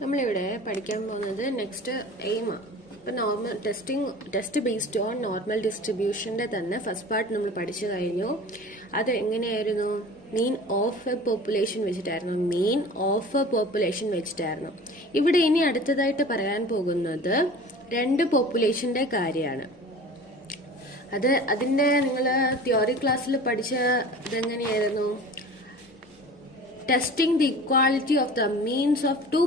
നമ്മളിവിടെ പഠിക്കാൻ പോകുന്നത് നെക്സ്റ്റ് എയിമാണ്. ഇപ്പം normal test based on normal ഡിസ്ട്രിബ്യൂഷന്റെ തന്നെ ഫസ്റ്റ് പാർട്ട് നമ്മൾ പഠിച്ചു കഴിഞ്ഞു. അത് എങ്ങനെയായിരുന്നു? മീൻ ഓഫ് എ പോപ്പുലേഷൻ വെച്ചിട്ടായിരുന്നു. ഇവിടെ ഇനി അടുത്തതായിട്ട് പറയാൻ പോകുന്നത് രണ്ട് പോപ്പുലേഷന്റെ കാര്യമാണ്. അതിന്റെ നിങ്ങൾ തിയോറി ക്ലാസ്സിൽ പഠിച്ച ഇതെങ്ങനെയായിരുന്നു? Testing the equality of the means of two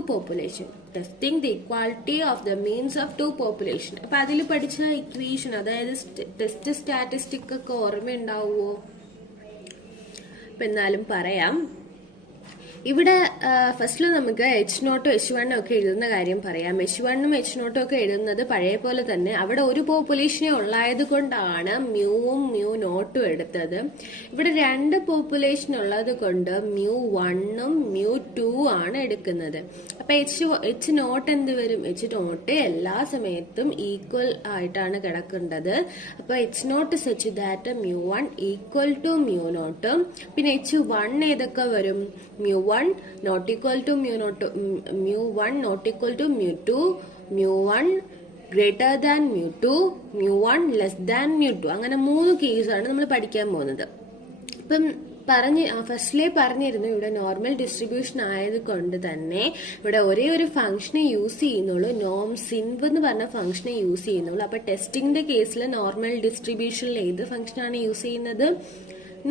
population. അപ്പൊ അതിൽ പഠിച്ച ഇക്വേഷൻ, അതായത് ടെസ്റ്റ് സ്റ്റാറ്റിസ്റ്റിക് ഒക്കെ ഓർമ്മയുണ്ടാവുമോ? അപ്പൊ എന്നാലും പറയാം. ഇവിടെ ഫസ്റ്റിൽ നമുക്ക് H0 H1 ഒക്കെ എഴുതുന്ന കാര്യം പറയാം. H1 H0 ഒക്കെ എഴുതുന്നത് പഴയ പോലെ തന്നെ. അവിടെ ഒരു പോപ്പുലേഷനെ ഉള്ളായത് കൊണ്ടാണ് മ്യൂവും മ്യൂ നോട്ടും എടുത്തത്. ഇവിടെ രണ്ട് പോപ്പുലേഷൻ ഉള്ളത് കൊണ്ട് μ1 μ2 ആണ് എടുക്കുന്നത്. അപ്പൊ H0 എന്ത് വരും? H0 എല്ലാ സമയത്തും ഈക്വൽ ആയിട്ടാണ് കിടക്കേണ്ടത്. അപ്പൊ H0 such that μ1 equal to μ0. പിന്നെ H1 ഏതൊക്കെ വരും? μ1 not equal to μ1 not equal to μ2, μ1 greater than μ2, μ1 less than μ2. അങ്ങനെ 3 കേസാണ് നമ്മൾ പഠിക്കാൻ പോകുന്നത്. ഇപ്പം ഫസ്റ്റിലേ പറഞ്ഞിരുന്നു, ഇവിടെ നോർമൽ ഡിസ്ട്രിബ്യൂഷൻ ആയത് കൊണ്ട് തന്നെ ഇവിടെ ഒരേ ഒരു ഫംഗ്ഷനെ യൂസ് ചെയ്യുന്നുള്ളൂ. നോംസിൻവ് എന്ന് പറഞ്ഞ ഫംഗ്ഷനെ യൂസ് ചെയ്യുന്നുള്ളൂ. അപ്പൊ ടെസ്റ്റിംഗിന്റെ കേസിൽ നോർമൽ ഡിസ്ട്രിബ്യൂഷനിൽ ഏത് ഫംഗ്ഷനാണ് യൂസ് ചെയ്യുന്നത്?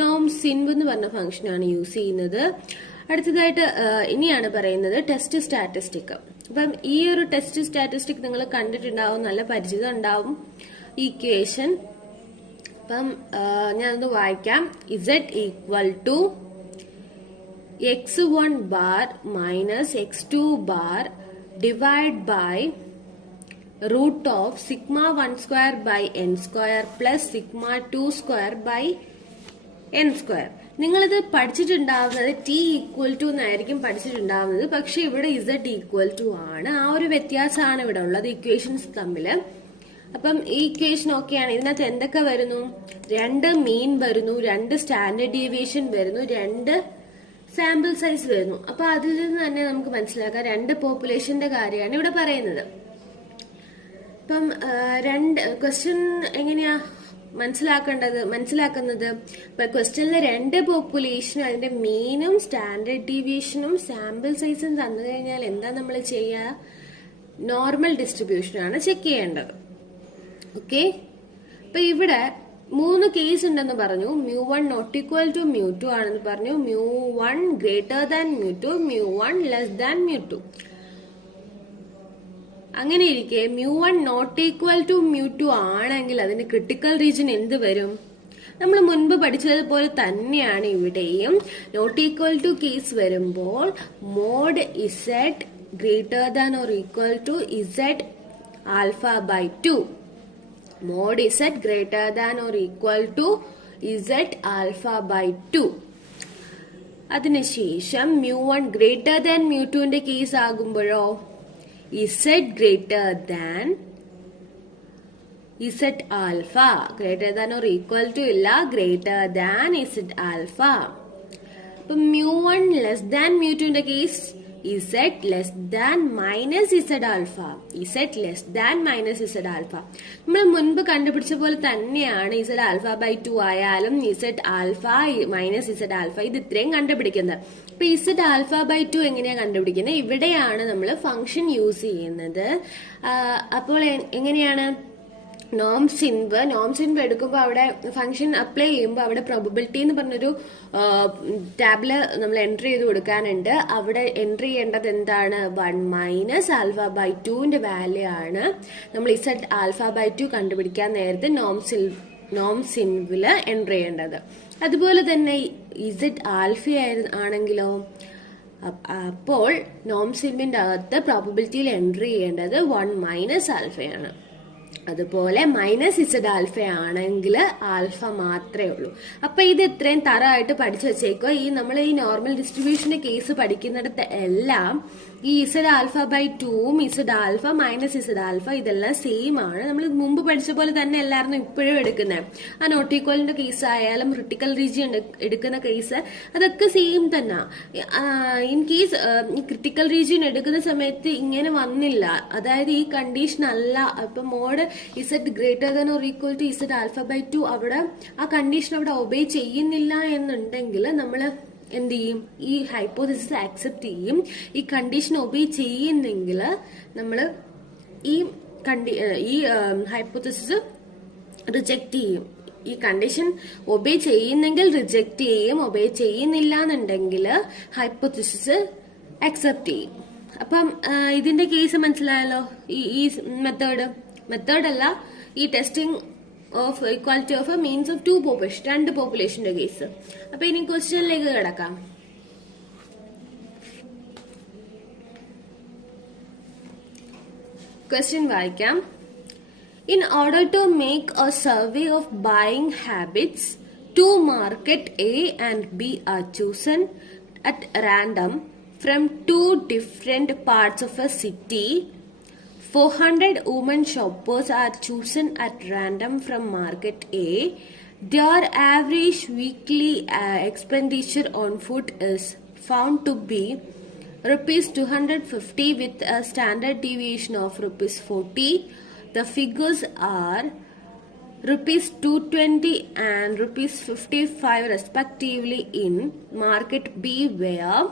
നോംസിൻവ് എന്ന് പറഞ്ഞ ഫംഗ്ഷനാണ് യൂസ് ചെയ്യുന്നത്. അടുത്തതായിട്ട് ഇനിയാണ് പറയുന്നത് ടെസ്റ്റ് സ്റ്റാറ്റിസ്റ്റിക്. അപ്പം ഈ ഒരു ടെസ്റ്റ് സ്റ്റാറ്റിസ്റ്റിക് നിങ്ങൾ കണ്ടിട്ടുണ്ടാവും, നല്ല പരിചിതം ഉണ്ടാവും ഇക്വേഷൻ. അപ്പം ഞാനത് വായിക്കാം. Z equal to x1 bar minus x2 bar divide by root of σ1² by n² plus σ2² by n². നിങ്ങളിത് പഠിച്ചിട്ടുണ്ടാവുന്നത് T ഈക്വൽ ടു എന്നായിരിക്കും പഠിച്ചിട്ടുണ്ടാവുന്നത്. പക്ഷെ ഇവിടെ Z ഈക്വൽ ടു ആണ്. ആ ഒരു വ്യത്യാസമാണ് ഇവിടെ ഉള്ളത് ഇക്വേഷൻസ് തമ്മിൽ. അപ്പം ഈ ഇക്വേഷൻ ഓക്കെയാണ്. ഇതിനകത്ത് എന്തൊക്കെ വരുന്നു? 2 മീൻ വരുന്നു, 2 സ്റ്റാൻഡേർഡ് ഡീവിയേഷൻ വരുന്നു, 2 സാമ്പിൾ സൈസ് വരുന്നു. അപ്പൊ അതിൽ നിന്ന് തന്നെ നമുക്ക് മനസ്സിലാക്കാം 2 പോപ്പുലേഷന്റെ കാര്യമാണ് ഇവിടെ പറയുന്നത്. അപ്പം ക്വസ്റ്റ്യൻ എങ്ങനെയാ മനസ്സിലാക്കുന്നത്? ഇപ്പൊ ക്വസ്റ്റ്യനിൽ 2 പോപ്പുലേഷനും അതിന്റെ മീനും സ്റ്റാൻഡേർഡ് ഡീവിയേഷനും സാമ്പിൾ സൈസും തന്നു കഴിഞ്ഞാൽ എന്താ നമ്മൾ ചെയ്യുക? നോർമൽ ഡിസ്ട്രിബ്യൂഷൻ ആണ് ചെക്ക് ചെയ്യേണ്ടത്. ഓക്കെ, അപ്പൊ ഇവിടെ 3 കേസ് ഉണ്ടെന്ന് പറഞ്ഞു. μ1 നോട്ട് ഈക്വൽ ടു μ2 ആണെന്ന് പറഞ്ഞു, μ1 ഗ്രേറ്റർ ദാൻ μ2, μ1 ലെസ് ദാൻ μ2. അങ്ങനെ ഇരിക്കെ μ1 നോട്ട് ഈക്വൽ ടു μ2 ആണെങ്കിൽ അതിന് ക്രിട്ടിക്കൽ റീജിയൻ എന്ത് വരും? നമ്മൾ മുൻപ് പഠിച്ചതുപോലെ തന്നെയാണ് ഇവിടെയും. നോട്ട് ഈക്വൽ ടു കേസ് വരുമ്പോൾ mod Z greater than or equal to Z alpha by 2. Mod Z greater than or equal to Z alpha by 2. അതിനുശേഷം μ1 ഗ്രേറ്റർ ദാൻ μ2ന്റെ കേസ് ആകുമ്പോഴോ Z greater than Z alpha, greater than or equal to ഇല്ല, greater than Z alpha. അപ്പൊ μ1 less than μ2ന്റെ case Z less than minus Z alpha, Z less than minus Z alpha. നമ്മൾ മുൻപ് കണ്ടുപിടിച്ച പോലെ തന്നെയാണ് Z alpha by 2 ആയാലും Z alpha minus Z alpha ഇത് ഇത്രയും കണ്ടുപിടിക്കുന്നത്. അപ്പൊ Z alpha by 2 എങ്ങനെയാ കണ്ടുപിടിക്കുന്നത്? ഇവിടെയാണ് നമ്മൾ ഫംഗ്ഷൻ യൂസ് ചെയ്യുന്നത്. അപ്പോൾ എങ്ങനെയാണ്? നോംസിൻവ് എടുക്കുമ്പോൾ അവിടെ ഫംഗ്ഷൻ അപ്ലൈ ചെയ്യുമ്പോൾ അവിടെ പ്രോബബിലിറ്റി എന്ന് പറഞ്ഞൊരു ടാബില് നമ്മൾ എൻട്രി ചെയ്ത് കൊടുക്കാനുണ്ട്. അവിടെ എൻട്രി ചെയ്യേണ്ടത് എന്താണ്? 1 മൈനസ് ആൽഫ ബൈ 2ന്റെ വാല്യൂ ആണ് നമ്മൾ Z ആൽഫ ബൈ 2 കണ്ടുപിടിക്കാൻ നേരത്തെ നോംസിൻവില് എൻട്രി ചെയ്യേണ്ടത്. അതുപോലെ തന്നെ Z ആൽഫ ആണെങ്കിലോ, അപ്പോൾ നോംസിൻവിന്റെ അകത്ത് പ്രോബബിലിറ്റിയിൽ എൻട്രി ചെയ്യേണ്ടത് 1 മൈനസ് ആൽഫയാണ്. അതുപോലെ -z ആൽഫ ആണെങ്കിൽ ആൽഫ മാത്രമേ ഉള്ളൂ. അപ്പൊ ഇത് ഇത്രയും തറമായിട്ട് പഠിച്ചു വെച്ചേക്കോ. നമ്മൾ ഈ നോർമൽ ഡിസ്ട്രിബ്യൂഷന്റെ കേസ് പഠിക്കുന്നിടത്ത് എല്ലാം ഈ z ആൽഫ ബൈ 2ഉം z ആൽഫ -z ആൽഫ ഇതെല്ലാം സെയിം ആണ്. നമ്മൾ മുമ്പ് പഠിച്ച പോലെ തന്നെ എല്ലാവരും ഇപ്പോഴും എടുക്കുന്നത്. ആ നോട്ട് ഈക്വലിന്റെ കേസ് ആയാലും ക്രിട്ടിക്കൽ റീജിയൻ എടുക്കുന്ന കേസ് അതൊക്കെ സെയിം തന്നെ. ഇൻ കേസ് ഈ ക്രിട്ടിക്കൽ റീജിയൻ എടുക്കുന്ന സമയത്ത് ഇങ്ങനെ വന്നില്ല, അതായത് ഈ കണ്ടീഷൻ അല്ല. ഇപ്പൊ mod z greater than or equal to z alpha by 2 അവിടെ ആ കണ്ടീഷൻ അവിടെ ഒബേ ചെയ്യുന്നില്ല എന്നുണ്ടെങ്കിൽ നമ്മൾ എന്ത് ചെയ്യും? ഈ ഹൈപ്പോതെസിസ് ആക്സെപ്റ്റ് ചെയ്യും. ഈ കണ്ടീഷൻ ഒബേ ചെയ്യുന്നെങ്കിൽ നമ്മൾ ഈ ഹൈപ്പോതെസിസ് റിജക്ട് ചെയ്യും. ഈ കണ്ടീഷൻ ഒബേ ചെയ്യുന്നെങ്കിൽ റിജക്ട് ചെയ്യും, ഒബേ ചെയ്യുന്നില്ല എന്നുണ്ടെങ്കിൽ ഹൈപ്പോതെസിസ് അക്സെപ്റ്റ് ചെയ്യും. അപ്പം ഇതിന്റെ കേസ് മനസ്സിലായല്ലോ. ഈ മെത്തേഡ് അല്ല, ഈ testing of equality of means of രണ്ട് പോപ്പുലേഷന്റെ കേസ്. അപ്പൊ ഇനി ക്വസ്റ്റ്യനിലേക്ക് കിടക്കാം. ക്വസ്റ്റ്യൻ വായിക്കാം. In order to make a survey of buying habits, 2 market A and B are chosen at random from 2 different parts of a city. 400 women shoppers are chosen at random from market A. Their average weekly expenditure on food is found to be rupees 250 with a standard deviation of rupees 40. The figures are rupees 220 and rupees 55 respectively in market B, where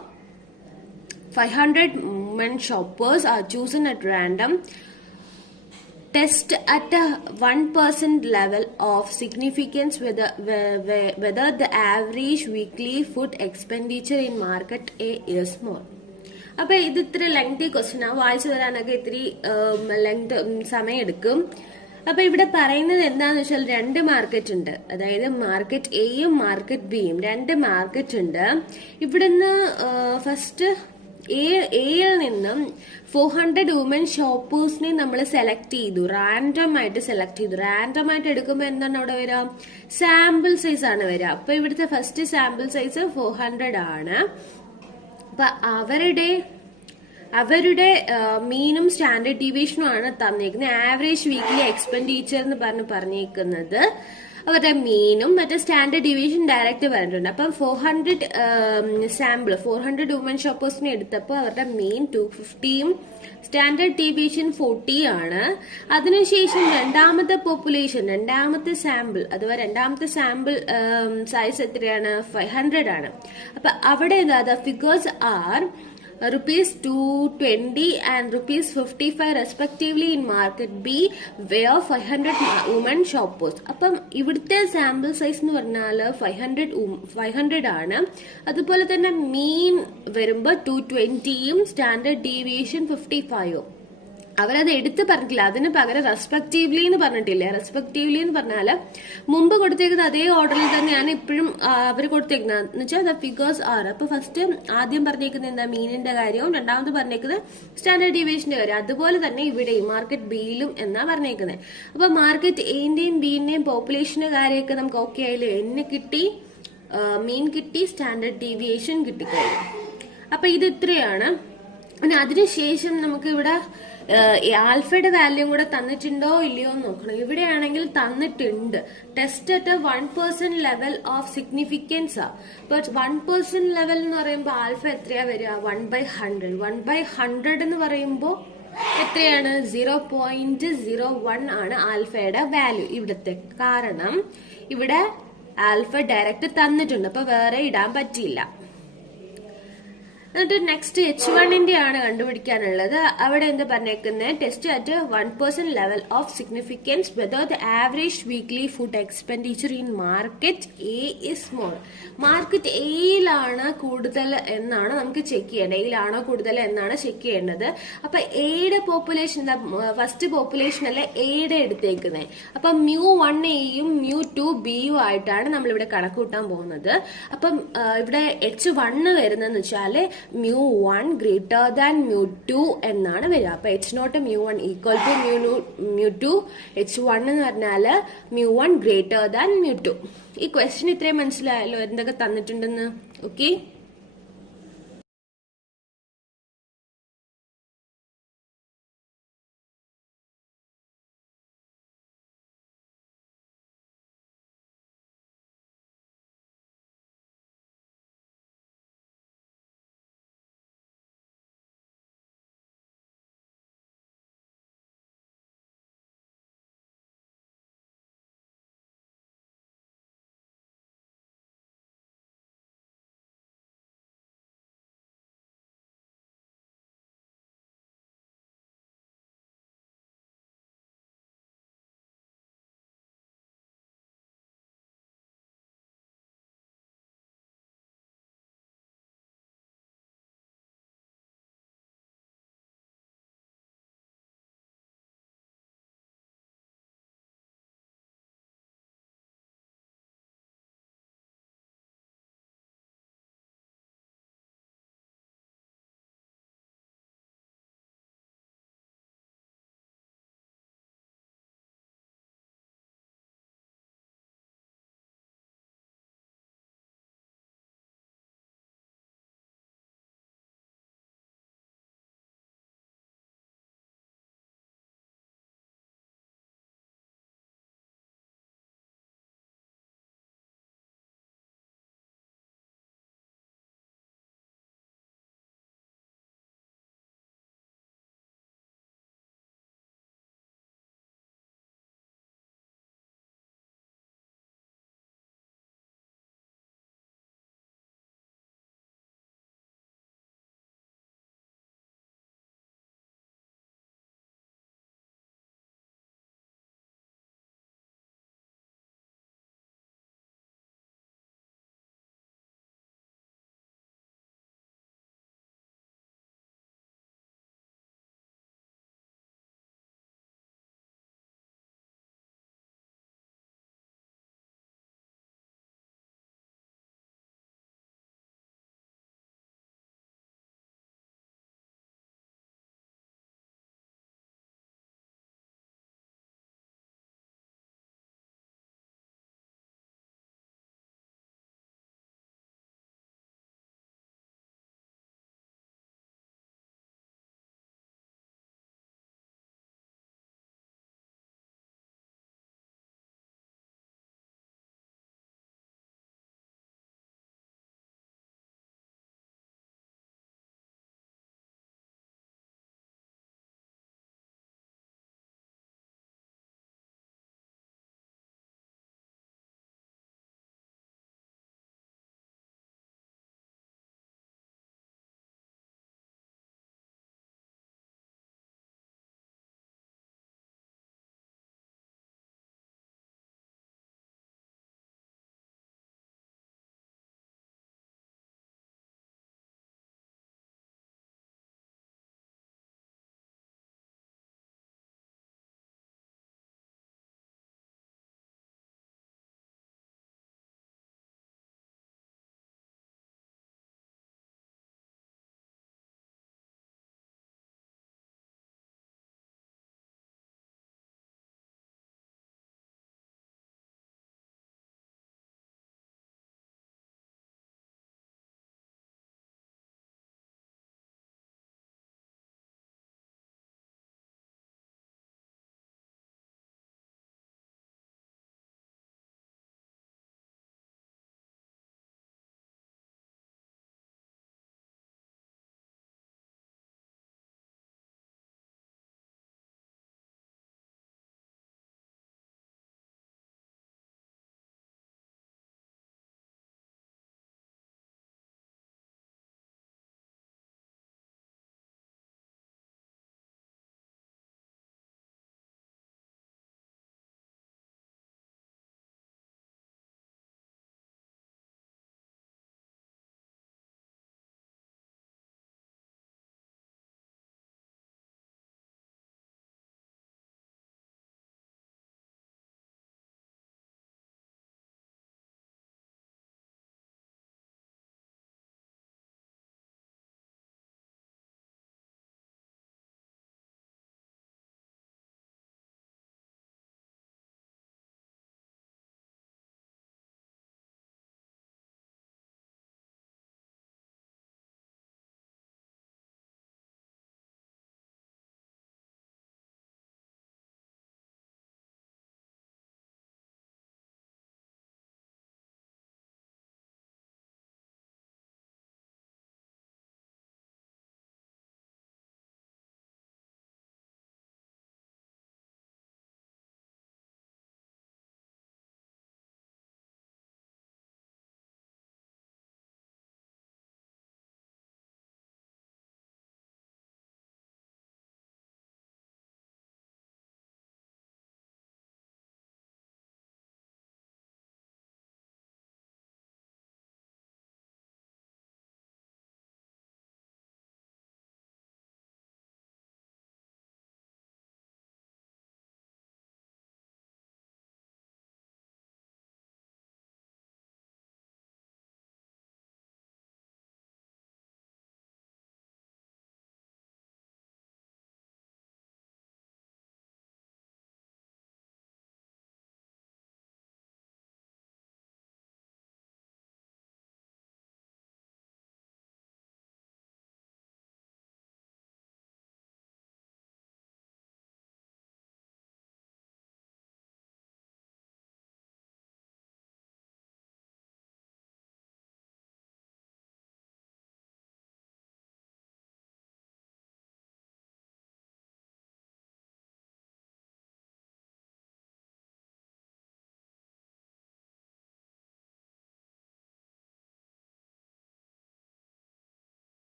500 men shoppers are chosen at random. Test at a 1% level of significance whether the average weekly food expenditure in market A is more. അപ്പൊ ഇത് ഇത്ര lengthy question ആ, വായിച്ചു തരാനൊക്കെ ഇത്തിരി സമയം എടുക്കും. അപ്പൊ ഇവിടെ പറയുന്നത് എന്താന്ന് വെച്ചാൽ 2 മാർക്കറ്റ് ഉണ്ട്, അതായത് മാർക്കറ്റ് എയും മാർക്കറ്റ് ബിയും 2 മാർക്കറ്റ് ഉണ്ട്. ഇവിടുന്ന് ഫസ്റ്റ് എയിൽ നിന്നും 400 വുമൻ ഷോപ്പേഴ്സിനെ നമ്മൾ സെലക്ട് ചെയ്തു, റാൻഡം ആയിട്ട് സെലക്ട് ചെയ്തു. റാൻഡം ആയിട്ട് എടുക്കുമ്പോൾ എന്താണ് അവിടെ വരിക? സാമ്പിൾ സൈസ് ആണ് വരിക. അപ്പൊ ഇവിടുത്തെ ഫസ്റ്റ് സാമ്പിൾ സൈസ് 400 ആണ്. അപ്പൊ അവരുടെ മീനും സ്റ്റാൻഡേർഡ് ഡീവിയേഷനും ആണ് തന്നേക്കുന്നത്. ആവറേജ് വീക്ക്ലി എക്സ്പെൻഡിച്ചർ എന്ന് പറഞ്ഞേക്കുന്നത് അവരുടെ മീനും മറ്റേ സ്റ്റാൻഡേർഡ് ഡീവിയേഷൻ ഡയറക്റ്റ് പറഞ്ഞിട്ടുണ്ട്. അപ്പം 400 വുമൻ ഷോപ്പേഴ്സിനെ എടുത്തപ്പോൾ അവരുടെ മീൻ 250യും സ്റ്റാൻഡേർഡ് ഡീവിയേഷൻ 40 ആണ്. അതിനുശേഷം രണ്ടാമത്തെ സാമ്പിൾ അഥവാ രണ്ടാമത്തെ സാമ്പിൾ സൈസ് എത്രയാണ്? 500 ആണ്. അപ്പൊ അവിടെ എന്താ figures R rupees 220 and rupees 55 respectively in market B, where 500 women shoppers. അപ്പം ഇവിടുത്തെ സാമ്പിൾ സൈസ് എന്ന് പറഞ്ഞാൽ 500 ആണ്. അതുപോലെ തന്നെ മീൻ വരുമ്പോൾ 220യും സ്റ്റാൻഡേർഡ് ഡീവിയേഷൻ 55ഉം. അവരത് എടുത്ത് പറഞ്ഞിട്ടില്ല, അതിന് പകരം റെസ്പെക്റ്റീവ്ലി എന്ന് പറഞ്ഞിട്ടില്ല. റെസ്പെക്റ്റീവ്ലി എന്ന് പറഞ്ഞാല് മുമ്പ് കൊടുത്തേക്കുന്ന അതേ ഓർഡറിൽ തന്നെയാണ് ഇപ്പോഴും അവർ കൊടുത്തേക്കുന്നത്. എന്ന് വെച്ചാൽ ദ ഫിഗേഴ്സ് ആർ. അപ്പൊ ഫസ്റ്റ് ആദ്യം പറഞ്ഞേക്കുന്നത് എന്താ? മീനിന്റെ കാര്യവും രണ്ടാമത് പറഞ്ഞേക്കുന്നത് സ്റ്റാൻഡേർഡ് ഡീവിയേഷന്റെ കാര്യം. അതുപോലെ തന്നെ ഇവിടെയും മാർക്കറ്റ് ബിയിലും എന്നാ പറഞ്ഞേക്കുന്നത്. അപ്പൊ മാർക്കറ്റ് എന്റെയും ബിന്റെയും പോപ്പുലേഷന്റെ കാര്യമൊക്കെ നമുക്ക് ഓക്കെ ആയില്ലേ? എന്നെ കിട്ടി, മീൻ കിട്ടി, സ്റ്റാൻഡേർഡ് ഡീവിയേഷൻ കിട്ടിക്കഴിഞ്ഞു. അപ്പൊ ഇത് ഇത്രയാണ്. പിന്നെ അതിനുശേഷം നമുക്ക് ഇവിടെ ആൽഫയുടെ വാല്യൂ കൂടെ തന്നിട്ടുണ്ടോ ഇല്ലയോ എന്ന് നോക്കണം. ഇവിടെയാണെങ്കിൽ തന്നിട്ടുണ്ട്. Test at 1% level of significance ആ. ബട്ട് 1% ലെവൽ എന്ന് പറയുമ്പോൾ ആൽഫ എത്രയാ വരിക? 1/100. 1/100 എന്ന് പറയുമ്പോൾ എത്രയാണ്? 0.01 ആണ് ആൽഫയുടെ വാല്യൂ ഇവിടത്തെ. കാരണം ഇവിടെ ആൽഫ ഡയറക്റ്റ് തന്നിട്ടുണ്ട്, അപ്പൊ വേറെ ഇടാൻ പറ്റിയില്ല. എന്നിട്ട് നെക്സ്റ്റ് H1ന്റെ ആണ് കണ്ടുപിടിക്കാനുള്ളത്. അവിടെ എന്താ പറഞ്ഞേക്കുന്നത്? Test at 1% level of significance whether the average weekly food expenditure in market A is small. Market എയിലാണ് കൂടുതൽ എന്നാണ് നമുക്ക് ചെക്ക് ചെയ്യേണ്ടത്. എയിലാണോ കൂടുതൽ എന്നാണ് ചെക്ക് ചെയ്യേണ്ടത്. അപ്പൊ എയുടെ പോപ്പുലേഷൻ, ഫസ്റ്റ് പോപ്പുലേഷൻ അല്ലെ എയുടെ എടുത്തേക്കുന്നത്. അപ്പൊ μ1Aയും μ2Bയും ആയിട്ടാണ് നമ്മളിവിടെ കണക്ക് കൂട്ടാൻ പോകുന്നത്. അപ്പം ഇവിടെ H1 വരുന്നതെന്ന് വെച്ചാല് μ1 ഗ്രേറ്റർ ദാൻ μ2 എന്നാണ് വരിക. അപ്പൊ h0 μ1 ഈക്വൽ ടു μ2, h1 എന്ന് പറഞ്ഞാല് μ1 ഗ്രേറ്റർ ദാൻ μ2. ഈ ക്വസ്റ്റ്യൻ ഇത്രയും മനസ്സിലായല്ലോ എന്തൊക്കെ തന്നിട്ടുണ്ടെന്ന്. ഓക്കെ.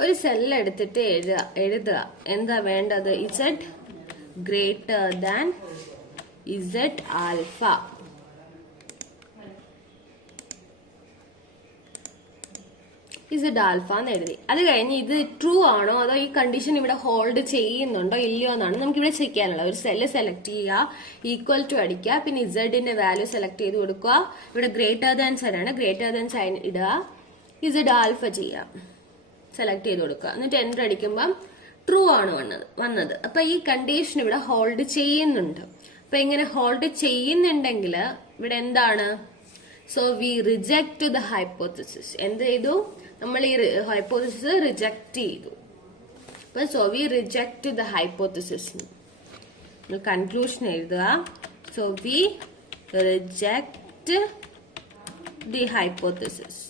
ഒരു സെല്ല് എടുത്തിട്ട് എഴുതുക എന്താ വേണ്ടത്? Z greater than Z alpha. Z alpha എന്ന് എഴുതി. അത് കഴിഞ്ഞ് ഇത് ട്രൂ ആണോ അതോ ഈ കണ്ടീഷൻ ഇവിടെ ഹോൾഡ് ചെയ്യുന്നുണ്ടോ ഇല്ലയോ എന്നാണ് നമുക്ക് ഇവിടെ ചെക്ക് ചെയ്യാനുള്ളത്. ഒരു സെല്ല് സെലക്ട് ചെയ്യുക, ഈക്വൽ ടു അടിക്കുക, പിന്നെ ഇസഡിന്റെ വാല്യൂ സെലക്ട് ചെയ്ത് കൊടുക്കുക. ഇവിടെ ഗ്രേറ്റർ ദാൻ സൈൻ ആണ്, ഗ്രേറ്റർ ദാൻ സൈൻ ഇടുക, ഇസഡ് ആൽഫ ചെയ്യുക, സെലക്ട് ചെയ്ത് കൊടുക്കുക. എന്നിട്ട് എൻ്റർ അടിക്കുമ്പം ട്രൂ ആണ് വന്നത്. അപ്പൊ ഈ കണ്ടീഷൻ ഇവിടെ ഹോൾഡ് ചെയ്യുന്നുണ്ട്. അപ്പൊ ഇങ്ങനെ ഹോൾഡ് ചെയ്യുന്നുണ്ടെങ്കിൽ ഇവിടെ എന്താണ്? So we reject the hypothesis. എന്ത് ചെയ്തു? നമ്മൾ ഈ ഹൈപ്പോത്തസിസ് റിജക്ട് ചെയ്തു. അപ്പൊ so we reject the hypothesis. Conclusion എഴുതുക. So we reject the hypothesis.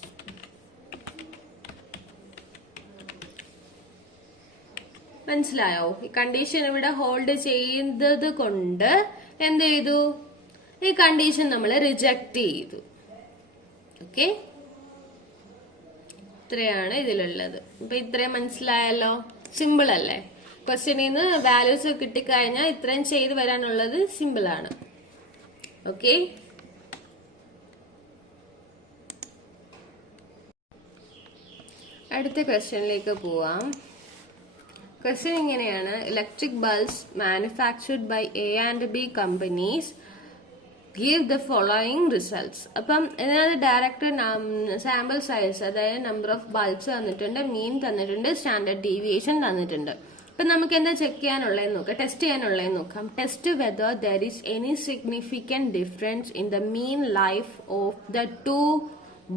മനസ്സിലായോ? ഈ കണ്ടീഷൻ ഇവിടെ ഹോൾഡ് ചെയ്യുന്നത് കൊണ്ട് എന്ത് ചെയ്തു? ഈ കണ്ടീഷൻ നമ്മൾ റിജക്ട് ചെയ്തു. ഓക്കെ, ഇത്രയാണ് ഇതിലുള്ളത്. അപ്പൊ ഇത്രയും മനസ്സിലായല്ലോ? സിമ്പിൾ അല്ലേ? ക്വസ്റ്റ്യനിൽ നിന്ന് വാല്യൂസ് കിട്ടിക്കഴിഞ്ഞാൽ ഇത്രയും ചെയ്ത് വരാനുള്ളത് സിമ്പിൾ ആണ്. ഓക്കെ, അടുത്ത ക്വസ്റ്റ്യനിലേക്ക് പോവാം. ക്വസ്റ്റ്യൻ ഇങ്ങനെയാണ്: electric bulbs manufactured by A and B companies give the following results. അപ്പം ഇതിനകത്ത് ഡയറക്റ്റ് സാമ്പിൾ സൈസ്, അതായത് നമ്പർ ഓഫ് ബൾബ്സ് തന്നിട്ടുണ്ട്, മീൻ തന്നിട്ടുണ്ട്, സ്റ്റാൻഡേർഡ് ഡീവിയേഷൻ തന്നിട്ടുണ്ട്. അപ്പൊ നമുക്ക് എന്താ ചെക്ക് ചെയ്യാനുള്ളതെന്ന് നോക്കാം, ടെസ്റ്റ് ചെയ്യാനുള്ളതെന്ന് നോക്കാം. Test whether there is any significant difference in the mean life of the two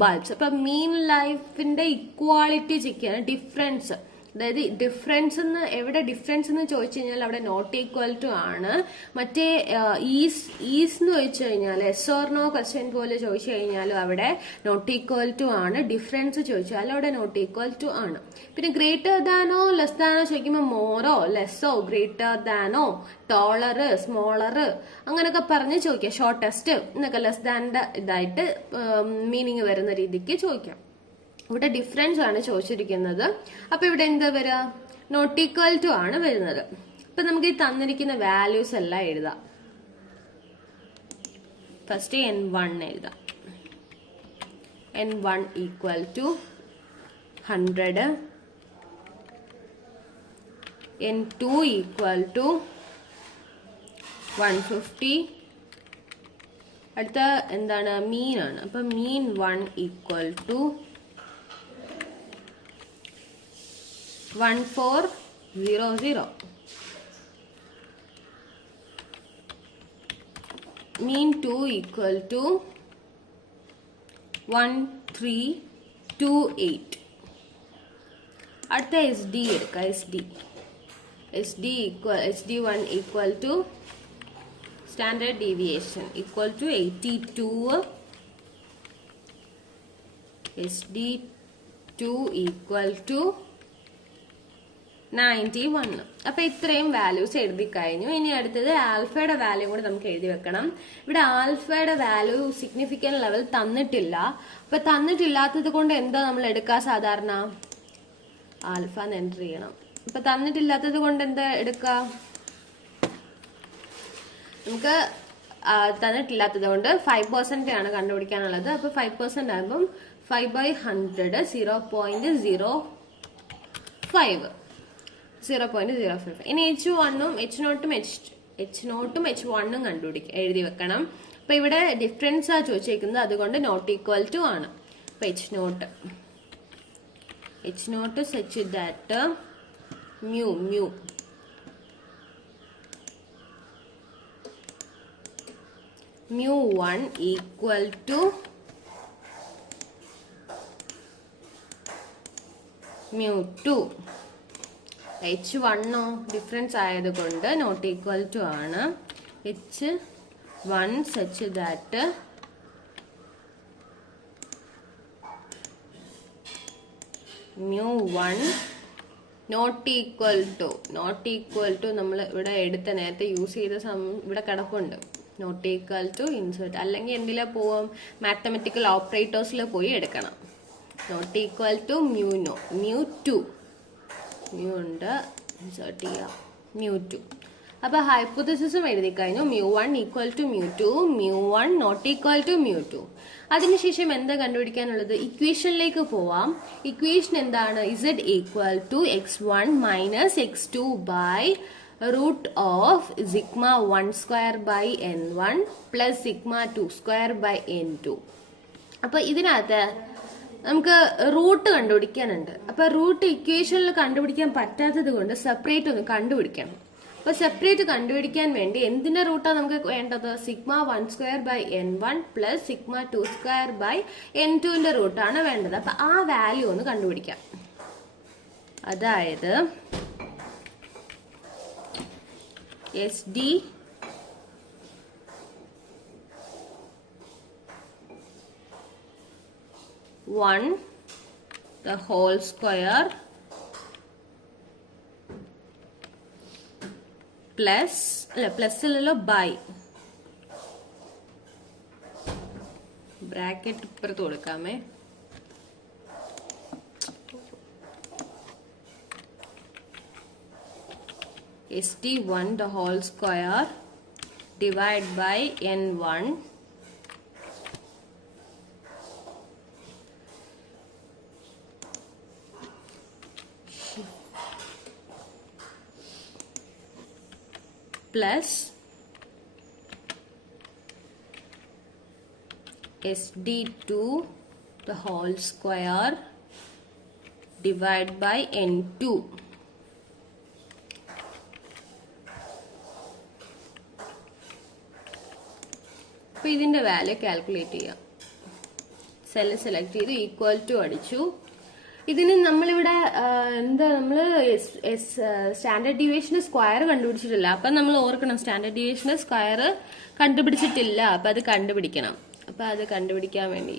bulbs. അപ്പൊ മീൻ ലൈഫിന്റെ ഇക്വാളിറ്റി ചെക്ക് ചെയ്യണം. ഡിഫറൻസ്, അതായത് ഡിഫറൻസ് എവിടെ ഡിഫറൻസ് എന്ന് ചോദിച്ചു കഴിഞ്ഞാൽ അവിടെ നോട്ട് ഈക്വൽ ടു ആണ്. മറ്റേ ഈസ് എന്ന് ചോദിച്ചു കഴിഞ്ഞാൽ എസ് ഓർ നോ ക്വസ്റ്റ്യൻ പോലെ ചോദിച്ചു കഴിഞ്ഞാലും അവിടെ നോട്ട് ഈക്വൽ ടു ആണ്. ഡിഫറൻസ് ചോദിച്ചാൽ അവിടെ നോട്ട് ഈക്വൽ ടു ആണ്. പിന്നെ ഗ്രേറ്റർ ദാനോ ലെസ് ദാനോ ചോദിക്കുമ്പോൾ മോറോ ലെസ്സോ, ഗ്രേറ്റർ ദാനോ, ടോളറ്, സ്മോളറ് അങ്ങനെയൊക്കെ പറഞ്ഞ് ചോദിക്കാം. ഷോർട്ടസ്റ്റ് എന്നൊക്കെ ലെസ് ദാൻ്റെ ഇതായിട്ട് മീനിങ് വരുന്ന രീതിക്ക് ചോദിക്കാം. ഇവിടെ ഡിഫറൻസ് ആണ് ചോദിച്ചിരിക്കുന്നത്. അപ്പൊ ഇവിടെ എന്താ വരിക? നോട്ട് ഈക്വൽ ടു ആണ് വരുന്നത്. അപ്പൊ നമുക്ക് ഈ തന്നിരിക്കുന്ന വാല്യൂസ് എല്ലാം എഴുതാം. ഫസ്റ്റ് N1 എഴുതാം. N1 equal to 100, N2 equal to 150. അടുത്ത എന്താണ്? മീൻ ആണ്. അപ്പൊ മീൻ 1 equal to 1400. mean 2 equal to 1328. അടുത്ത SD എടുക്കുക. SD1 equal to standard deviation equal to 82. SD2 equal to 91. അപ്പൊ ഇത്രയും വാല്യൂസ് എഴുതി കഴിഞ്ഞു. ഇനി അടുത്തത് ആൽഫയുടെ വാല്യൂ കൂടെ നമുക്ക് എഴുതി വെക്കണം. ഇവിടെ ആൽഫയുടെ വാല്യൂ സിഗ്നിഫിക്കന്റ് ലെവൽ തന്നിട്ടില്ല. അപ്പൊ തന്നിട്ടില്ലാത്തത് കൊണ്ട് എന്താ നമ്മൾ എടുക്കുക? സാധാരണ ആൽഫ എന്ന് എൻ്റർ ചെയ്യണം. അപ്പൊ തന്നിട്ടില്ലാത്തത് കൊണ്ട് എന്താ എടുക്കുക? നമുക്ക് തന്നിട്ടില്ലാത്തത് കൊണ്ട് 5% ആണ് കണ്ടുപിടിക്കാനുള്ളത്. അപ്പൊ 5% ആകുമ്പം 5/100 0.05. 0.05. ഇനി H1ഉം H0ഉം H1ഉം കണ്ടുപിടിക്കുക, എഴുതി വെക്കണം. അപ്പൊ ഇവിടെ ഡിഫറൻസ് ആ ചോദിച്ചിരിക്കുന്നത്, അതുകൊണ്ട് നോട്ട് ഈക്വൽ ടു ആണ്. അപ്പൊ H0 such that mu mu1 equal to mu2. H1 difference ആയതുകൊണ്ട് നോട്ട് ഈക്വൽ ടു ആണ്. H1 such that mu1 not equal to നമ്മൾ ഇവിടെ എടുത്ത നേരത്തെ യൂസ് ചെയ്ത ഇവിടെ കിടപ്പുണ്ട്. നോട്ട് ഈക്വൽ ടു ഇൻസേർട്ട്, അല്ലെങ്കിൽ എന്തിലാ പോവും? മാത്തമെറ്റിക്കൽ ഓപ്പറേറ്റേഴ്സിൽ പോയി എടുക്കണം. Not equal to mu2. mu ഉണ്ട് ഇൻസേർട്ട് ചെയ്യാം mu2. അപ്പോൾ ഹൈപ്പോത്തസിസും എഴുതി കഴിഞ്ഞു. mu1 equal to mu2, mu1 not equal to mu2. അതിനുശേഷം എന്താ കണ്ടുപിടിക്കാനുള്ളത്? ഇക്വേഷനിലേക്ക് പോവാം. ഇക്വേഷൻ എന്താണ്? z equal to x1 minus x2 by root of sigma 1 square by n1 plus sigma 2 square by n2. അപ്പോൾ ഇതിനകത്ത് നമുക്ക് റൂട്ട് കണ്ടുപിടിക്കാനുണ്ട്. അപ്പോൾ റൂട്ട് ഇക്വേഷനിൽ കണ്ടുപിടിക്കാൻ പറ്റാത്തത് കൊണ്ട് സെപ്പറേറ്റ് ഒന്ന് കണ്ടുപിടിക്കണം. അപ്പോൾ സെപ്പറേറ്റ് കണ്ടുപിടിക്കാൻ വേണ്ടി എന്തിന്റെ റൂട്ടാണ് നമുക്ക് വേണ്ടത്? Sigma 1 square by n1 plus sigma 2 square by n2ന്റെ റൂട്ടാണ് വേണ്ടത്. അപ്പോൾ ആ വാല്യൂ ഒന്ന് കണ്ടുപിടിക്കാം. അതായത് SD 1 the whole square plus by bracket ഇപ്പുറത്ത് കൊടുക്കാമേ. SD1 the whole square divide by n1 plus SD2 the whole square divide by n2. അപ്പോൾ ഇതിന്റെ വാല്യൂ കാൽക്കുലേറ്റ് ചെയ്യാം. സെല്ല് സെലക്ട് ചെയ്ത് ഈക്വൽ ടു അടിച്ചു. ഇതിന് നമ്മളിവിടെ നമ്മൾ സ്റ്റാൻഡേർഡ് ഡീവിയേഷന്റെ സ്ക്വയർ കണ്ടുപിടിച്ചിട്ടില്ല. അപ്പം നമ്മൾ ഓർക്കണം, സ്റ്റാൻഡേർഡ് ഡീവിയേഷന്റെ സ്ക്വയർ കണ്ടുപിടിച്ചിട്ടില്ല. അപ്പം അത് കണ്ടുപിടിക്കണം. അപ്പം അത് കണ്ടുപിടിക്കാൻ വേണ്ടി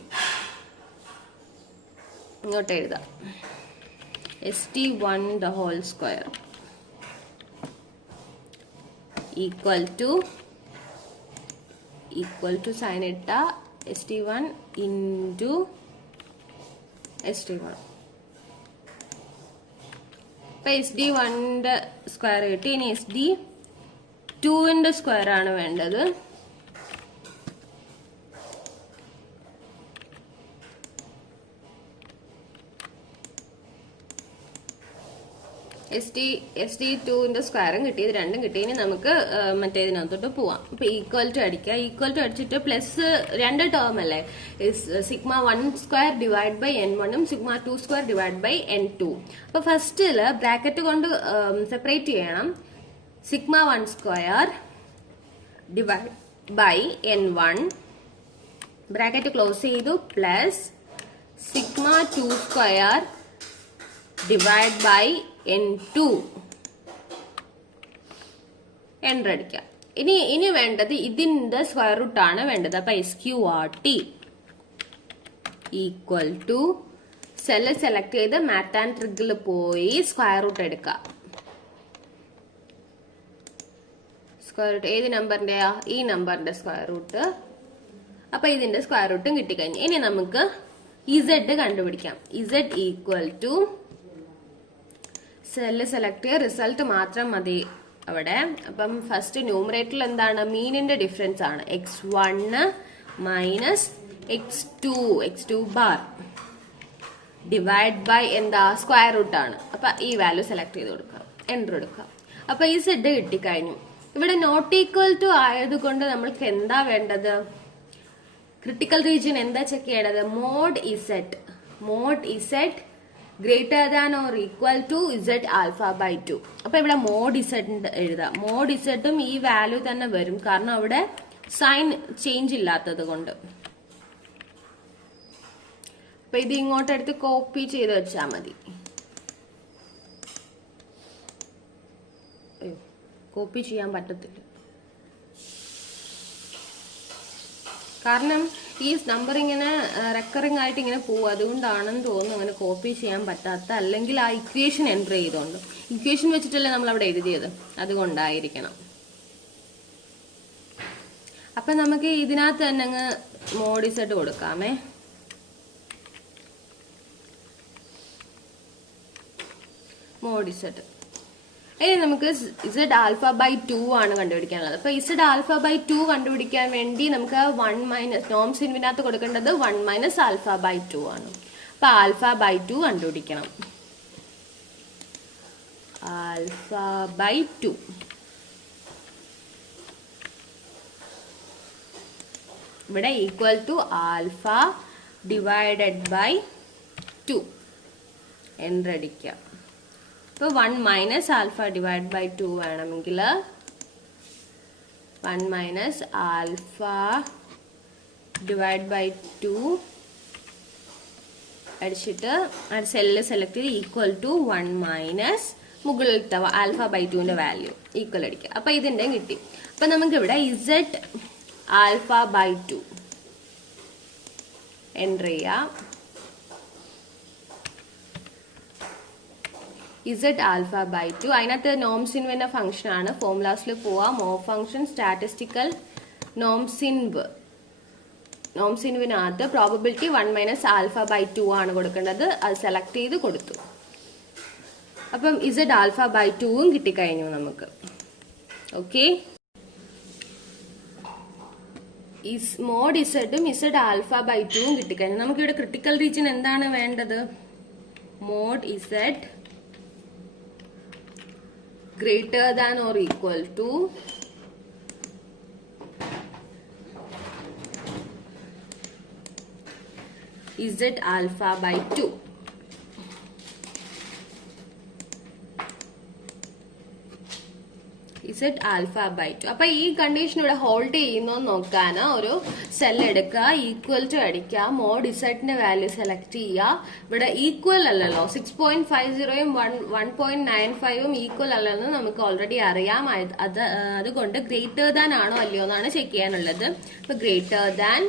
ഇങ്ങോട്ട് എഴുതാം. SD1 the whole square equal to sign ഇട്ട SD1 into SD1. ഇപ്പൊ SD1ന്റെ സ്ക്വയർ കിട്ടി. ഇനി SD2ന്റെ സ്ക്വയർ ആണ് വേണ്ടത്. SD2ന്റെ സ്ക്വയറും കിട്ടി. ഇത് രണ്ടും കിട്ടി. ഇനി നമുക്ക് മറ്റേതിനകത്തോട്ട് പോവാം. ഇപ്പൊ ഈക്വൽ ടു അടിക്കുക. ഈക്വൽ ടു അടിച്ചിട്ട് പ്ലസ് രണ്ട് ടേം അല്ലേ, sigma 1 square divide by n1 sigma 2 square divide by n2. അപ്പൊ ഫസ്റ്റില് ബ്രാക്കറ്റ് കൊണ്ട് സെപ്പറേറ്റ് ചെയ്യണം. Sigma 1 square divide by n1 bracket close ചെയ്തു plus sigma 2 square divide by n2 enter അടിക്കാം. ഇനി വേണ്ടത് ഇതിന്റെ സ്ക്വയർ റൂട്ട് ആണ് വേണ്ടത്. അപ്പൊ SQRT equal to cell select ചെയ്ത് മാത്ത് ആൻഡ് ട്രിക്കിൽ പോയി സ്ക്വയർ റൂട്ട് എടുക്കാം. സ്ക്വയർ റൂട്ട് ഏത് നമ്പറിന്റെയാ? ഈ നമ്പറിന്റെ സ്ക്വയർ റൂട്ട്. അപ്പൊ ഇതിന്റെ സ്ക്വയർ റൂട്ടും കിട്ടിക്കഴിഞ്ഞു. ഇനി നമുക്ക് Z കണ്ടുപിടിക്കാം. Z equal to cell select ചെയ്യുക, റിസൾട്ട് മാത്രം മതി അവിടെ. അപ്പം ഫസ്റ്റ് ന്യൂമറേറ്ററിൽ എന്താണ്? മീനിന്റെ ഡിഫറൻസ് ആണ്. x1 minus x2 bar divide by എന്താ? സ്ക്വയർ റൂട്ട് ആണ്. അപ്പൊ ഈ വാല്യൂ സെലക്ട് ചെയ്ത് കൊടുക്കാം, എൻ്റർ എടുക്കാം. അപ്പൊ ഈ Z കിട്ടിക്കഴിഞ്ഞു. ഇവിടെ നോട്ട് ഈക്വൽ ടു ആയതുകൊണ്ട് നമ്മൾക്ക് എന്താ വേണ്ടത്? ക്രിട്ടിക്കൽ റീജിയൻ എന്താ ചെക്ക് ചെയ്യേണ്ടത്? Mod Z greater than or equal to Z alpha by 2. അപ്പൊ ഇവിടെ മോഡ് Z എഴുതാം. മോഡ് Z ഈ വാല്യൂ തന്നെ വരും, കാരണം അവിടെ സൈൻ ചേഞ്ച് ഇല്ലാത്തത് കൊണ്ട്. അപ്പൊ ഇത് ഇങ്ങോട്ടെടുത്ത് കോപ്പി ചെയ്ത് വെച്ചാൽ മതി. കോപ്പി ചെയ്യാൻ പറ്റത്തില്ല, കാരണം ഈ നമ്പർ ഇങ്ങനെ റെക്കറിംഗ് ആയിട്ട് ഇങ്ങനെ പോകും. അതുകൊണ്ടാണെന്ന് തോന്നുന്നു അങ്ങനെ കോപ്പി ചെയ്യാൻ പറ്റാത്ത. അല്ലെങ്കിൽ ആ ഇക്വേഷൻ എൻ്റർ ചെയ്തോണ്ട്, ഇക്വേഷൻ വെച്ചിട്ടല്ലേ നമ്മൾ അവിടെ എഴുതിയത്, അതുകൊണ്ടായിരിക്കണം. അപ്പൊ നമുക്ക് ഇതിനകത്ത് തന്നെ അങ്ങ് മോഡ് Z കൊടുക്കാമേ. Mod Z. ഇനി നമുക്ക് ഇസഡ് ആൽഫ ബൈ 2 ആണ് കണ്ടുപിടിക്കാനുള്ളത്. അപ്പൊ ഇസഡ് ആൽഫ ബൈ 2 കണ്ടുപിടിക്കാൻ വേണ്ടി നമുക്ക് 1 മൈനസ് നോംസ് ഇൻവിനകത്ത് കൊടുക്കേണ്ടത് 1 മൈനസ് ആൽഫ ബൈ 2 ആണ്. അപ്പൊ ആൽഫ ബൈ 2 കണ്ടുപിടിക്കണം. ആൽഫ ബൈ 2 ഇവിടെ equal to alpha divided by 2 എന്നടിക്കാം. ഇപ്പൊ 1 മൈനസ് ആൽഫ ഡിവൈഡ് ബൈ 2 വേണമെങ്കിൽ 1 മൈനസ് ആൽഫ ഡിവൈഡ് ബൈ 2 അടിച്ചിട്ട് സെല്ല് സെലക്ട് ചെയ്ത് ഈക്വൽ ടു 1 മൈനസ് മുകളിലത്തെ ആൽഫ ബൈ 2ന്റെ വാല്യൂ ഈക്വൽ അടിക്കുക. അപ്പൊ ഇതിന്റെ കിട്ടി. അപ്പൊ നമുക്ക് ഇവിടെ ഇസഡ് ആൽഫ ബൈ 2 എൻ്റർ ചെയ്യാം. ഇസഡ് ആൽഫ ബൈ 2 അതിനകത്ത് നോംസ് ഇൻ വരുന്ന ഫംഗ്ഷൻ ആണ്. ഫോർമുലാസിൽ പോവാം. മോ ഫംഗ്ഷൻ സ്റ്റാറ്റിസ്റ്റിക്കൽ നോംസിൻവിനകത്ത് പ്രോബബിലിറ്റി 1 മൈനസ് ആൽഫ ബൈ 2 ആണ് കൊടുക്കേണ്ടത്. അത് സെലക്ട് ചെയ്ത് കൊടുത്തു. അപ്പം ഇസഡ് ആൽഫ ബൈ 2ഉം കിട്ടിക്കഴിഞ്ഞു നമുക്ക്. ഓക്കെ, മോഡ് ഇസഡും ഇസഡ് ആൽഫ ബൈ 2ഉം കിട്ടിക്കഴിഞ്ഞു. നമുക്കിവിടെ ക്രിട്ടിക്കൽ റീജിയൻ എന്താണ് വേണ്ടത്? Mod Z greater than or equal to Z alpha by 2. Z alpha by 2. അപ്പൊ ഈ കണ്ടീഷൻ ഇവിടെ ഹോൾഡ് ചെയ്യുന്നോ നോക്കാൻ ഒരു സെൽ എടുക്കുക, ഈക്വൽ ടു അടിക്കുക, മോഡ് ഇസഡിന്റെ വാല്യൂ സെലക്ട് ചെയ്യുക. ഇവിടെ ഈക്വൽ അല്ലല്ലോ, 6.50യും 1.95ഉം ഈക്വൽ അല്ലെന്ന് നമുക്ക് ഓൾറെഡി അറിയാം. അതുകൊണ്ട് ഗ്രേറ്റർ ദാൻ ആണോ അല്ലയോ എന്നാണ് ചെക്ക് ചെയ്യാനുള്ളത്. അപ്പൊ greater than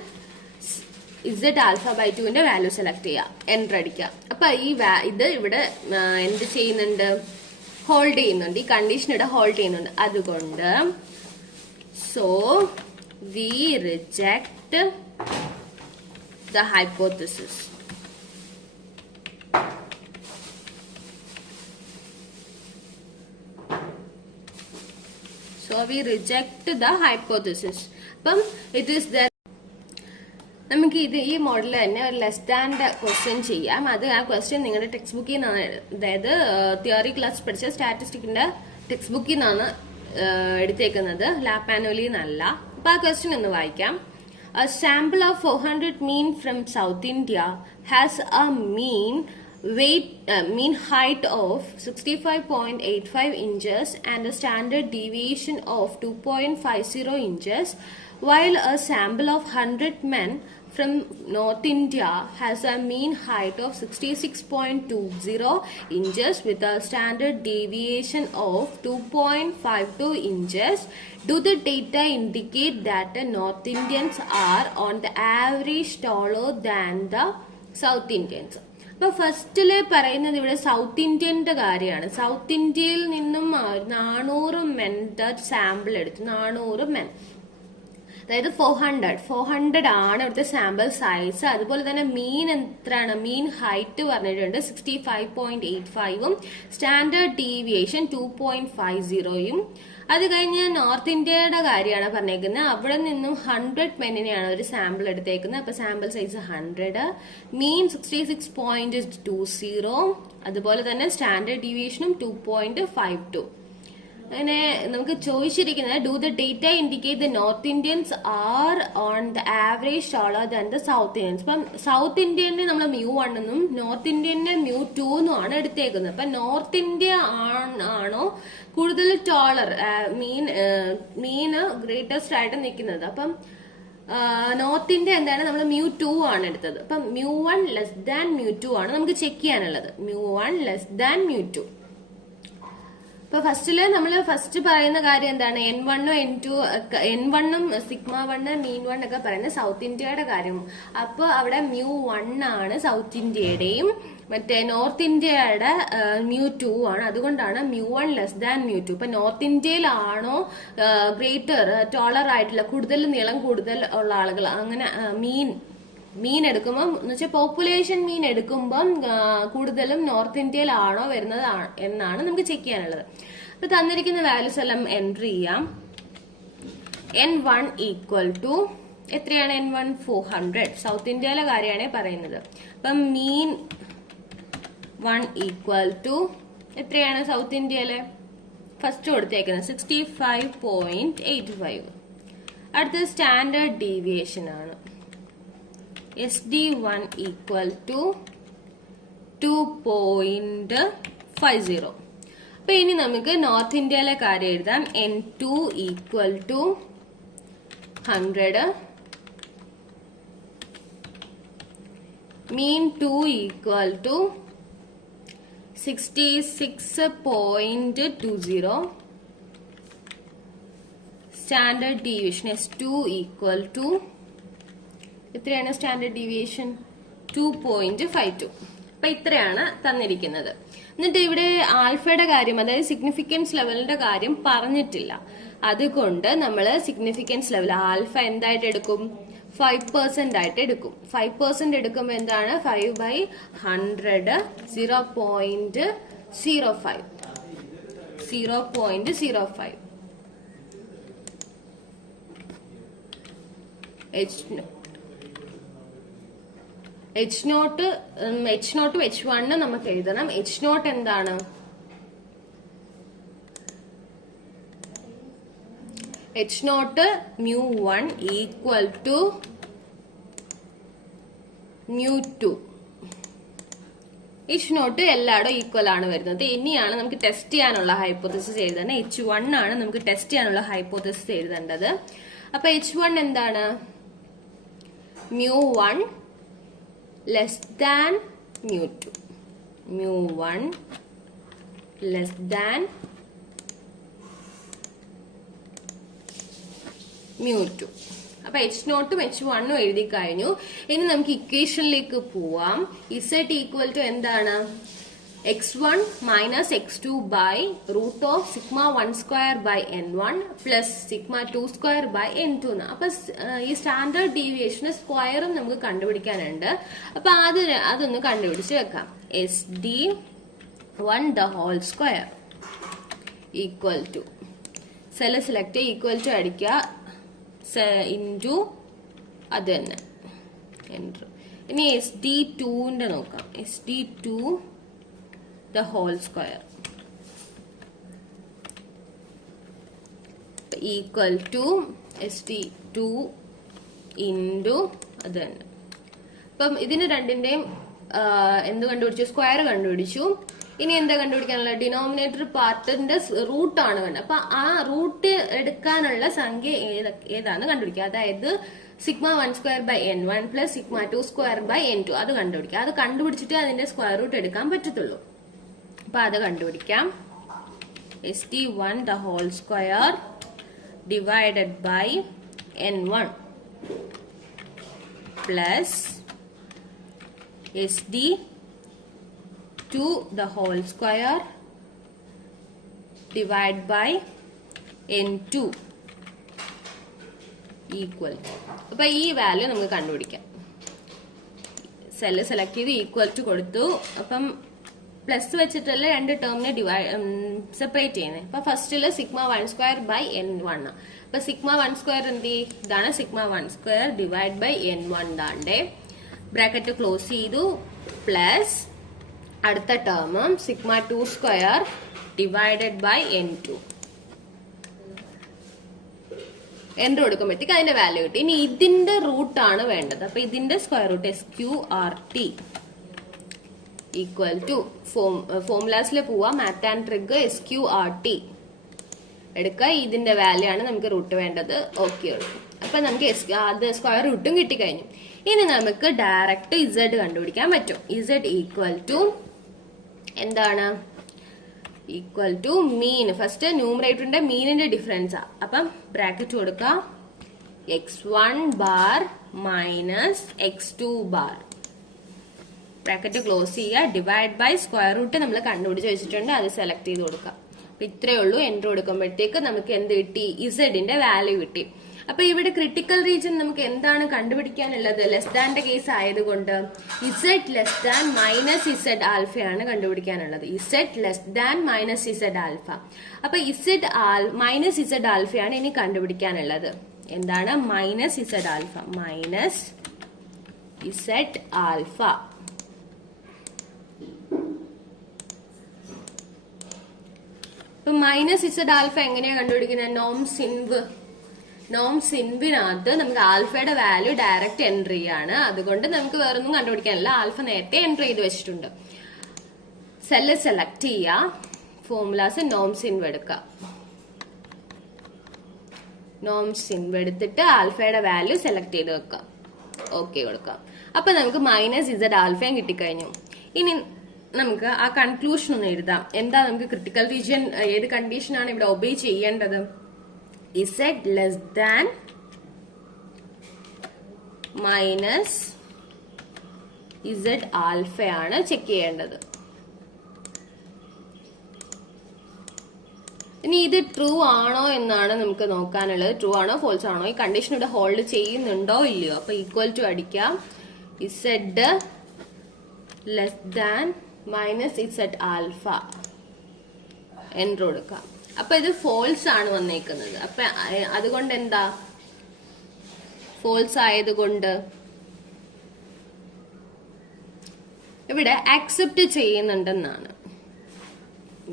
Z alpha by 2ന്റെ വാല്യൂ സെലക്ട് ചെയ്യുക, എൻ്റർ അടിക്കുക. അപ്പൊ ഇത് ഇവിടെ എന്ത് ചെയ്യുന്നുണ്ട്? ഹോൾഡ് ചെയ്യുന്നുണ്ട്. ഈ കണ്ടീഷൻ ഇവിടെ ഹോൾഡ് ചെയ്യുന്നുണ്ട്. അതുകൊണ്ട് so we reject the hypothesis. So we reject the hypothesis. അപ്പം it is there. നമുക്ക് ഈ മോഡൽ തന്നെ ഒരു ലെസ് ദാൻ്റെ ക്വസ്റ്റ്യൻ ചെയ്യാം. അത് ആ ക്വസ്റ്റ്യൻ നിങ്ങളുടെ ടെക്സ്റ്റ് ബുക്കിൽ നിന്നാണ്, അതായത് തിയറി ക്ലാസ് പഠിച്ച സ്റ്റാറ്റിസ്റ്റിക്കിന്റെ ടെക്സ്റ്റ് ബുക്കിൽ നിന്നാണ് എടുത്തേക്കുന്നത്, ലാബ് മാനുവലിൽ നിന്നല്ല. അപ്പൊ ആ ക്വസ്റ്റ്യൻ ഒന്ന് വായിക്കാം. A sample of 400 mean from South India has a mean height of 65.85 inches and a standard deviation of 2.50 inches, while a sample of 100 men from North India has a mean height of 66.20 inches with a standard deviation of 2.52 inches. Do the data indicate that the North Indians are on the average taller than the South Indians? അപ്പൊ ഫസ്റ്റില് പറയുന്നത് ഇവിടെ south ഇന്ത്യന്റെ കാര്യമാണ്. South ഇന്ത്യയിൽ നിന്നും 400 men sample എടുത്തു. 400 men, അതായത് 400 ആണ് ഇവിടുത്തെ സാമ്പിൾ സൈസ്. അതുപോലെ തന്നെ മീൻ എത്രയാണ്? മീൻ ഹൈറ്റ് പറഞ്ഞിട്ടുണ്ട് 65.85ഉം സ്റ്റാൻഡേർഡ് ഡീവിയേഷൻ 2.50യും. അത് കഴിഞ്ഞ് നോർത്ത് ഇന്ത്യയുടെ കാര്യമാണ് പറഞ്ഞേക്കുന്നത്. അവിടെ നിന്നും 100 മെന്നിനെയാണ് ഒരു സാമ്പിൾ എടുത്തേക്കുന്നത്. അപ്പൊ സാമ്പിൾ സൈസ് 100, മീൻ 66.20, അതുപോലെ തന്നെ സ്റ്റാൻഡേർഡ് ഡീവിയേഷനും 2.52. അങ്ങനെ നമുക്ക് ചോദിച്ചിരിക്കുന്നത് do the data indicate the north Indians are on the average ടോളർ than the south Indians. അപ്പം സൗത്ത് ഇന്ത്യനെ നമ്മൾ μ1 എന്നും നോർത്ത് ഇന്ത്യനെ μ2 എന്നും ആണ് എടുത്തേക്കുന്നത്. അപ്പൊ നോർത്ത് ഇന്ത്യ ആണോ കൂടുതൽ ടോളർ, മീന് ഗ്രേറ്റസ്റ്റ് ആയിട്ട് നിൽക്കുന്നത്? അപ്പം നോർത്ത് ഇന്ത്യ എന്താണ്, നമ്മൾ μ2 ആണ് എടുത്തത്. അപ്പം μ1 ലെസ് ദാൻ μ2 ആണ് നമുക്ക് ചെക്ക് ചെയ്യാനുള്ളത്. μ1 ലെസ് ദാൻ μ2. ഇപ്പൊ ഫസ്റ്റ് പറയുന്ന കാര്യം എന്താണ്? N1 N2 N1ഉം σ1 മീൻ 1 ഒക്കെ പറയുന്നത് സൗത്ത് ഇന്ത്യയുടെ കാര്യം. അപ്പൊ അവിടെ μ1 ആണ് സൗത്ത് ഇന്ത്യയുടെയും, മറ്റേ നോർത്ത് ഇന്ത്യയുടെ μ2 ആണ്. അതുകൊണ്ടാണ് μ1 ലെസ് ദാൻ μ2. ഇപ്പൊ നോർത്ത് ഇന്ത്യയിലാണോ ഗ്രേറ്റർ ടോളർ ആയിട്ടുള്ള, കൂടുതൽ നീളം കൂടുതൽ ഉള്ള ആളുകൾ, അങ്ങനെ മീൻ മീൻ എടുക്കുമ്പോൾ എന്ന് വെച്ചാൽ പോപ്പുലേഷൻ മീൻ എടുക്കുമ്പം കൂടുതലും നോർത്ത് ഇന്ത്യയിലാണോ വരുന്നത് എന്നാണ് നമുക്ക് ചെക്ക് ചെയ്യാനുള്ളത്. അപ്പൊ തന്നിരിക്കുന്ന വാല്യൂസ് എല്ലാം എൻട്രി ചെയ്യാം. N1 ഈക്വൽ ടു എത്രയാണ്? N1 400. സൗത്ത് ഇന്ത്യയിലെ കാര്യമാണ് പറയുന്നത്. അപ്പം മീൻ 1 ഈക്വൽ ടു എത്രയാണ് സൗത്ത് ഇന്ത്യയിലെ? ഫസ്റ്റ് കൊടുത്തേക്കുന്നത് 65.85. അടുത്തത് സ്റ്റാൻഡേർഡ് ഡീവിയേഷൻ ആണ്. SD1 equal to 2.50. അപ്പൊ ഇനി നമുക്ക് നോർത്ത് ഇന്ത്യയിലെ കാര്യം എഴുതാം. N2 equal to 100. Mean 2 equal to 66.20. Standard deviation S2 equal to എത്രയാണ്? Standard deviation 2.52. അപ്പൊ ഇത്രയാണ് തന്നിരിക്കുന്നത്. എന്നിട്ട് ഇവിടെ ആൽഫയുടെ കാര്യം, അതായത് സിഗ്നിഫിക്കൻസ് ലെവലിന്റെ കാര്യം പറഞ്ഞിട്ടില്ല. അതുകൊണ്ട് നമ്മൾ സിഗ്നിഫിക്കൻസ് ലെവൽ ആൽഫ എന്തായിട്ട് എടുക്കും? 5% ആയിട്ട് എടുക്കും. 5% എടുക്കുമ്പോൾ എന്താണ്? 5/100 0.05. 0.05. H0 H1 നമുക്ക് എഴുതണം. H0 എന്താണ്? H0 μ1 equal to μ2. H0 എല്ലായിടും equal ആണ് വരുന്നത്. ഇനിയാണ് നമുക്ക് ടെസ്റ്റ് ചെയ്യാനുള്ള ഹൈപ്പോത്തസിസ് എഴുതേണ്ടത്. H1 ആണ് നമുക്ക് ടെസ്റ്റ് ചെയ്യാനുള്ള ഹൈപ്പോത്തസിസ് എഴുതേണ്ടത്. അപ്പൊ H1 എന്താണ്? μ1 ലെസ് ദാൻ μ2. μ1 less than μ2. അപ്പൊ H0 H1 എഴുതി കഴിഞ്ഞു. ഇനി നമുക്ക് ഇക്വേഷനിലേക്ക് പോവാം. Z ഈക്വൽ ടു എന്താണ്? x1 minus x2 by root of σ1² by n1 plus σ2² by n2. അപ്പൊ ഈ സ്റ്റാൻഡേർഡ് ഡീവിയേഷന് സ്ക്വയറും നമുക്ക് കണ്ടുപിടിക്കാനുണ്ട്. അപ്പൊ അതൊന്ന് കണ്ടുപിടിച്ച് വെക്കാം. SD1 the whole square equal to cell select equal to അടിക്കുക ഇൻറ്റു അത് തന്നെ എൻ്റർ. ഇനി SD2ന്റെ നോക്കാം. SD2 the whole square equal to SD2 into അത് തന്നെ. അപ്പം ഇതിന് രണ്ടിന്റെയും എന്ത് കണ്ടുപിടിച്ചു? സ്ക്വയർ കണ്ടുപിടിച്ചു. ഇനി എന്താ കണ്ടുപിടിക്കാനുള്ള? ഡിനോമിനേറ്റർ പാർട്ടിന്റെ റൂട്ട് ആണ് വേണ്ടത്. അപ്പൊ ആ റൂട്ട് എടുക്കാനുള്ള സംഖ്യ ഏതാന്ന് കണ്ടുപിടിക്കുക. അതായത് σ1² by n1 plus σ2² by n2 അത് കണ്ടുപിടിക്കുക. അത് കണ്ടുപിടിച്ചിട്ട് അതിന്റെ സ്ക്വയർ റൂട്ട് എടുക്കാൻ പറ്റത്തുള്ളൂ. അപ്പൊ അത് കണ്ടുപിടിക്കാം. SD1 the whole square divided by n1 plus SD2 the whole square divided by n2 equal. അപ്പൊ ഈ വാല്യൂ നമുക്ക് കണ്ടുപിടിക്കാം. സെല് സെലക്ട് ചെയ്ത് ഈക്വൽ ടു കൊടുത്തു. അപ്പം പ്ലസ് വെച്ചിട്ടല്ലേ രണ്ട് ടേമിനെ സെപ്പറേറ്റ് ചെയ്യുന്നത്. അപ്പൊ ഫസ്റ്റില് σ1² ബൈ n1. അപ്പൊ σ1² എന്ത്? ഇതാണ് σ1² ഡിവൈഡ് ബൈ n1 ദാണ്ടെ ബ്രാക്കറ്റ് ക്ലോസ് ചെയ്തു പ്ലസ് അടുത്ത term σ2² divided by n2 enter കൊടുക്കുമ്പോഴത്തേക്ക് അതിന്റെ വാല്യൂ കിട്ടി. ഇനി ഇതിന്റെ റൂട്ട് ആണ് വേണ്ടത്. അപ്പൊ ഇതിന്റെ square root SQRT equal to ഫോർമുലാസിൽ പോവാ. മാത്ത് ആൻഡ് ട്രിഗ് SQRT എടുക്കുക. ഇതിന്റെ വാല്യൂ ആണ് നമുക്ക് റൂട്ട് വേണ്ടത്. ഓക്കെ എടുക്കും. അപ്പൊ നമുക്ക് അത് സ്ക്വയർ റൂട്ടും കിട്ടിക്കഴിഞ്ഞു. ഇനി നമുക്ക് ഡയറക്റ്റ് Z കണ്ടുപിടിക്കാൻ പറ്റും. Z ഈക്വൽ ടു എന്താണ്? Equal to mean. ഫസ്റ്റ് ന്യൂമറേറ്ററിന്റെ മീനിന്റെ ഡിഫറൻസാ. അപ്പം ബ്രാക്കറ്റ് കൊടുക്കുക. x1 bar minus x2 bar bracket close ചെയ്യുക. ഡിവൈഡ് ബൈ സ്ക്വയർ റൂട്ട് നമ്മൾ കണ്ടുപിടിച്ച് വെച്ചിട്ടുണ്ട്. അത് സെലക്ട് ചെയ്ത് കൊടുക്കുക. അപ്പൊ ഇത്രയേ ഉള്ളൂ. എൻ്റർ കൊടുക്കുമ്പോഴത്തേക്ക് നമുക്ക് എന്ത് കിട്ടി? ഇസഡിന്റെ വാല്യൂ കിട്ടി. അപ്പൊ ഇവിടെ ക്രിട്ടിക്കൽ റീജിയൻ നമുക്ക് എന്താണ് കണ്ടുപിടിക്കാനുള്ളത്? ലെസ് ദാന്റെ കേസ് ആയതുകൊണ്ട് Z less than minus Z ആൽഫയാണ് കണ്ടുപിടിക്കാനുള്ളത്. Z less than minus Z alpha. അപ്പൊ ഇസെഡ് മൈനസ് ഇസെഡ് ആൽഫയാണ് ഇനി കണ്ടുപിടിക്കാനുള്ളത്. എന്താണ്? Minus Z alpha. Minus Z alpha. ഇപ്പൊ മൈനസ് ഇസെഡ് ആൽഫ എങ്ങനെയാ കണ്ടുപിടിക്കുന്നത്? നോം സിൻവിനകത്ത് നമുക്ക് ആൽഫയുടെ വാല്യൂ ഡയറക്റ്റ് എൻട്രി ചെയ്യാണ്. അതുകൊണ്ട് നമുക്ക് വേറൊന്നും കണ്ടുപിടിക്കാനില്ല. ആൽഫ നേരത്തെ എൻട്രി ചെയ്ത് വെച്ചിട്ടുണ്ട്. സെല്ല് സെലക്ട് ചെയ്യുക. ഫോർമുലാസ് നോം സിൻവ് എടുക്കുക. നോം സിൻവ് എടുത്തിട്ട് ആൽഫയുടെ വാല്യൂ സെലക്ട് ചെയ്ത് വെക്കുക. ഓക്കെ കൊടുക്കാം. അപ്പൊ നമുക്ക് മൈനസ് ഇസെഡ് ആൽഫയും കിട്ടിക്കഴിഞ്ഞു. ഇനി നമുക്ക് ആ കൺക്ലൂഷൻ ഒന്ന് എഴുതാം. എന്താ നമുക്ക് ക്രിട്ടിക്കൽ റീജിയൻ ഏത് കണ്ടീഷനാണ് ഇവിടെ ഒബേ ചെയ്യേണ്ടത്? Z less than minus Z ആൽഫയാണ് ചെക്ക് ചെയ്യേണ്ടത്. ഇനി ഇത് ട്രൂ ആണോ എന്നാണ് നമുക്ക് നോക്കാനുള്ളത്. ട്രൂ ആണോ ഫോൾസ് ആണോ, ഈ കണ്ടീഷൻ ഇവിടെ ഹോൾഡ് ചെയ്യുന്നുണ്ടോ ഇല്ലയോ. അപ്പൊ ഈക്വൽ ടു അടിക്കാം. Z less than minus Z alpha entry കൊടുക്കാം. അപ്പൊ ഇത് ഫോൾസ് ആണ് വന്നേക്കുന്നത്. അപ്പൊ അതുകൊണ്ട് എന്താ? ഫോൾസ് ആയതുകൊണ്ട് ഇവിടെ അക്സെപ്റ്റ് ചെയ്യുന്നുണ്ടെന്നാണ്.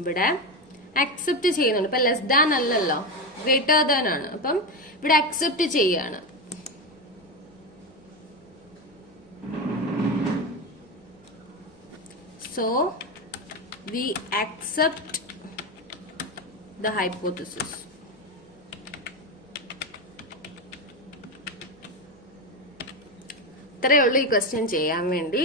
ഇവിടെ അക്സെപ്റ്റ് ചെയ്യുന്നുണ്ട്. ഇപ്പൊ ലെസ് ദാൻ അല്ലല്ലോ, ഗ്രേറ്റർ ദാൻ ആണ്. അപ്പം ഇവിടെ അക്സെപ്റ്റ് ചെയ്യാണ്. So we accept the hypothesis. ഇത്രയേ ഉള്ളൂ ഈ ക്വസ്റ്റ്യൻ ചെയ്യാൻ വേണ്ടി.